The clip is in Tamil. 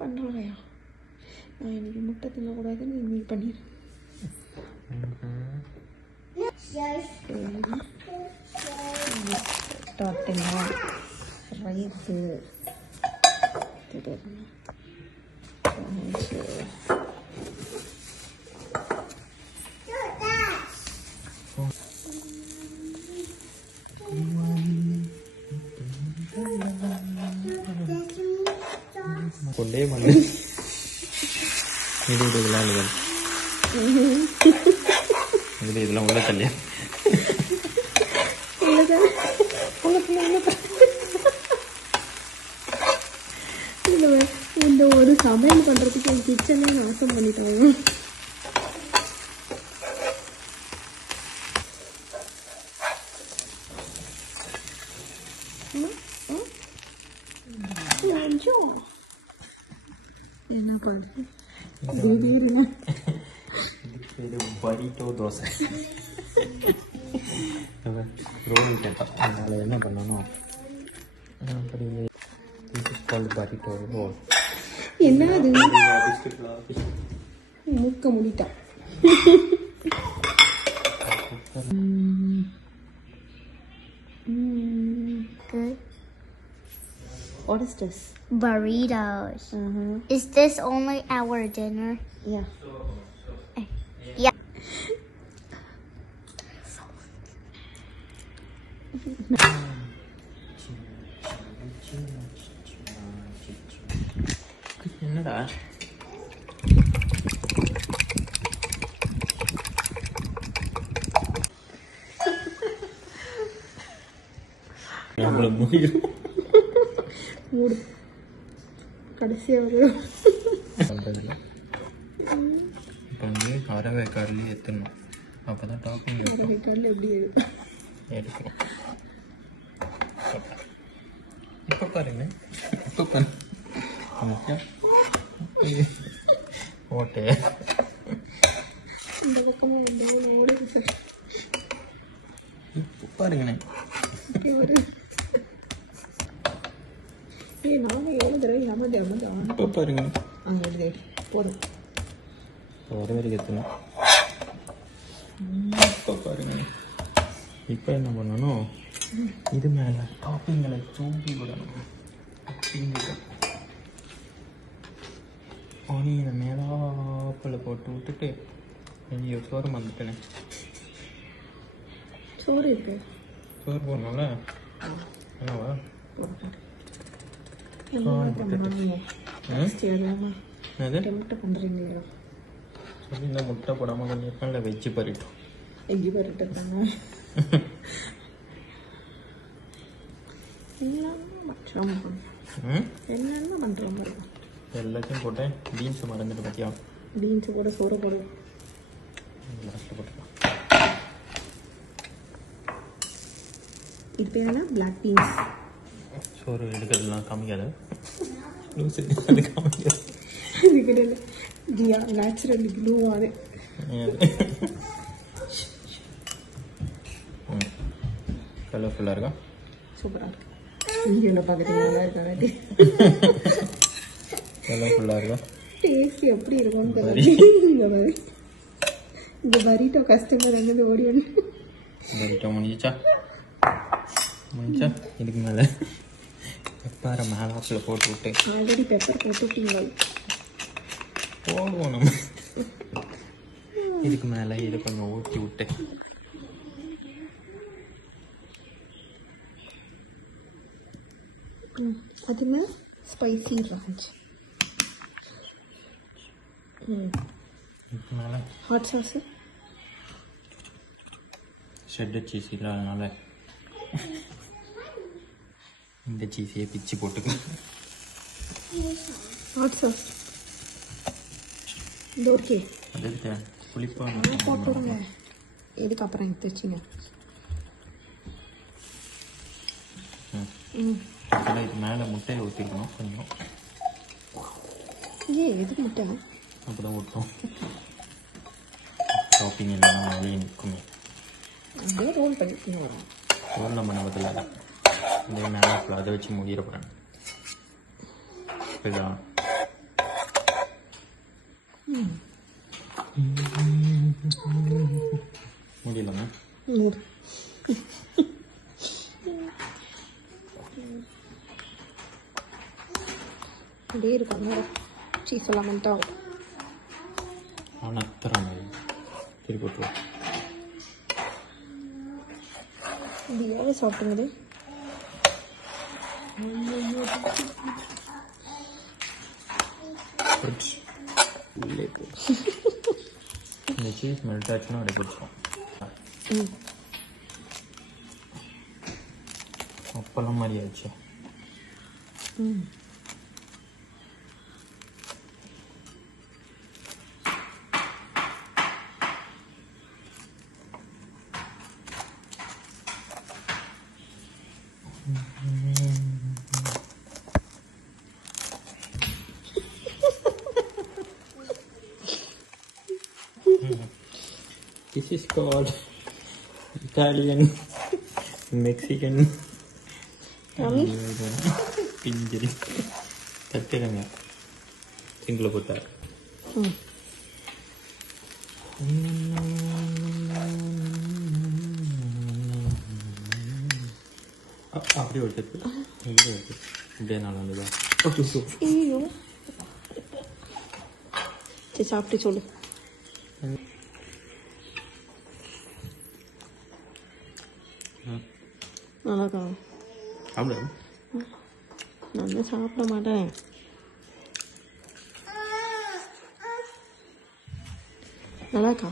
பண்ணுறேயா? நான் இன்னைக்கு முட்டை தின்னக்கூடாதுன்னு இன்னைக்கு பண்ணிடுறேன். டாட்டினா ரைஸு கொண்டே பண்ணு இதெல்லாம் இதெல்லாம் உள்ள தள்ளியா இந்த ஒரு சமையல் பண்றதுக்கு என் கிச்சனே நாசம் பண்ணிட்டாங்க. என்ன பண்ணுறது பரிட்டோ தோசை ரோஹன் கேட்டான். அதனால் என்ன பண்ணணும் அப்படி பரிட்டோ ரோல். என்ன அது மூக்க முடிட்டான். Good. What is this? Burritos. Is this only our dinner? Yeah. Yeah. என்னடா மூடு கடைசியாக ஒரு இப்போ வந்து அரைவேக்காடுலேயே எத்தணும். அப்போ தான் டாப்பிங் வீட்டில் எப்படி எடுக்கணும். இப்போ பாருங்க இப்போ பாருங்க ஓட்டே இந்த பக்கமாக ஓடுது சார். இப்போ பாருங்கண்ணே நானும் எவ்வளோ தடவை ஏமாந்து இப்போ பாருங்க எழுதி போதும். வர வரைக்கும் எத்தணும். இப்போ பாருங்க இப்போ என்ன பண்ணணும், இது மேலே டாப்பிங்களை தூக்கி விடணும். ஆனியனை மேலாப்பில் போட்டு விட்டுட்டு ஐயோ சோறு வந்துட்டேனே. சோறு இருக்கு, சோறு போடணும்ல என்னவா முட்டை பண்ணுறீங்களா சொல்லி இந்த முட்டை போடாமல் கொஞ்சம் இருக்கா இல்லை வெஜ்ஜு பறிட்டோம். வெஜ்ஜு பறிட்டு இருக்காங்க. என்னென்ன பண்ணுறோம் எல்லாத்தையும் போட்டேன். பீன்ஸை மறந்துட்டு பார்த்தியா? பீன்ஸு போட சோறு போட லாஸ்ட்டில் போட்டுக்கலாம். இது பேர் என்ன? Black beans. சோறு எடுக்கிறதுலாம் காமிக்காது, அது காமிக்காது. இது கிடையாது ஜியா, நேச்சுரல் க்ளூ அது. கலர்ஃபுல்லாக இருக்கா? சூப்பராக இருக்கு. வீடியோவில் பார்க்குறீங்களா இருக்காங்க. கலர்ஃபுல்லாக இருக்கா? டேஸ்ட் எப்படி இருக்கும்னு தெரியல. இங்கே பரிட்டோ கஸ்டமர் வந்து ஓடி வந்து பரிட்டோ முடிஞ்சிச்சா? இதுக்கு மேலே பெப்பரை மேலாப்பில் போட்டு விட்டு ஆல்ரெடி பெப்பர் போட்டுட்டீங்க போடுவோம் நம்ம. இதுக்கு மேலே இது கொஞ்சம் ஊற்றி விட்டு அது மேலே ஸ்பைசி ராஞ்ச். இதுக்கு மேலே ஹாட் சாஸு ஷெட்டர் சீஸ் இல்லை, அதனால் இந்த சீஸையே பிச்சு போட்டுக்கலாம். ஹாட் சாஸ் இந்த ஓகே அதுக்கு புளிப்பாக போட்டுடுங்க. இதுக்கப்புறம் எடுத்து வச்சுங்க. ஆக்சுவலாக இது மேலே முட்டையை ஊற்றிக்கணும் கொஞ்சம். எதுக்கு முட்டை? அப்போ தான் ஊற்றும். ஷாப்பிங் இல்லைன்னா மேலே நிற்குமே. அப்படியே ரோல் பண்ணிட்டு வரோம். ரோல் பண்ண பதில் தான் இந்த மேலே அதை வச்சு முடிகிற போகிறேன். இதுதான் முடியலங்க. மூடு. அப்படியே இருக்காங்க. சீஸ் எல்லாம் மட்டும் அனத்துறாங்க. திருப்பி விட்டுருவோம். இது எவ்வளோ சாப்பிடுங்க. இந்த சீஸ் மெல்ட் ஆச்சுன்னா அப்படியே பிடிச்சோம். அப்பெல்லாம் மாதிரி ஆச்சு. This is called Italian, Mexican pinjiri. தட்டுறங்க சிங்கிள் போட்டா. அப்படியே ஒருத்தருக்கு இப்படியே ஒருத்தருக்கு இப்படியே நல்லா இருந்ததா? ஐயோ சரி சாப்பிட்டு சொல்லு. நல்லாக்கா சாப்பிட நான் தான் சாப்பிட மாட்டேன். நல்லாக்கா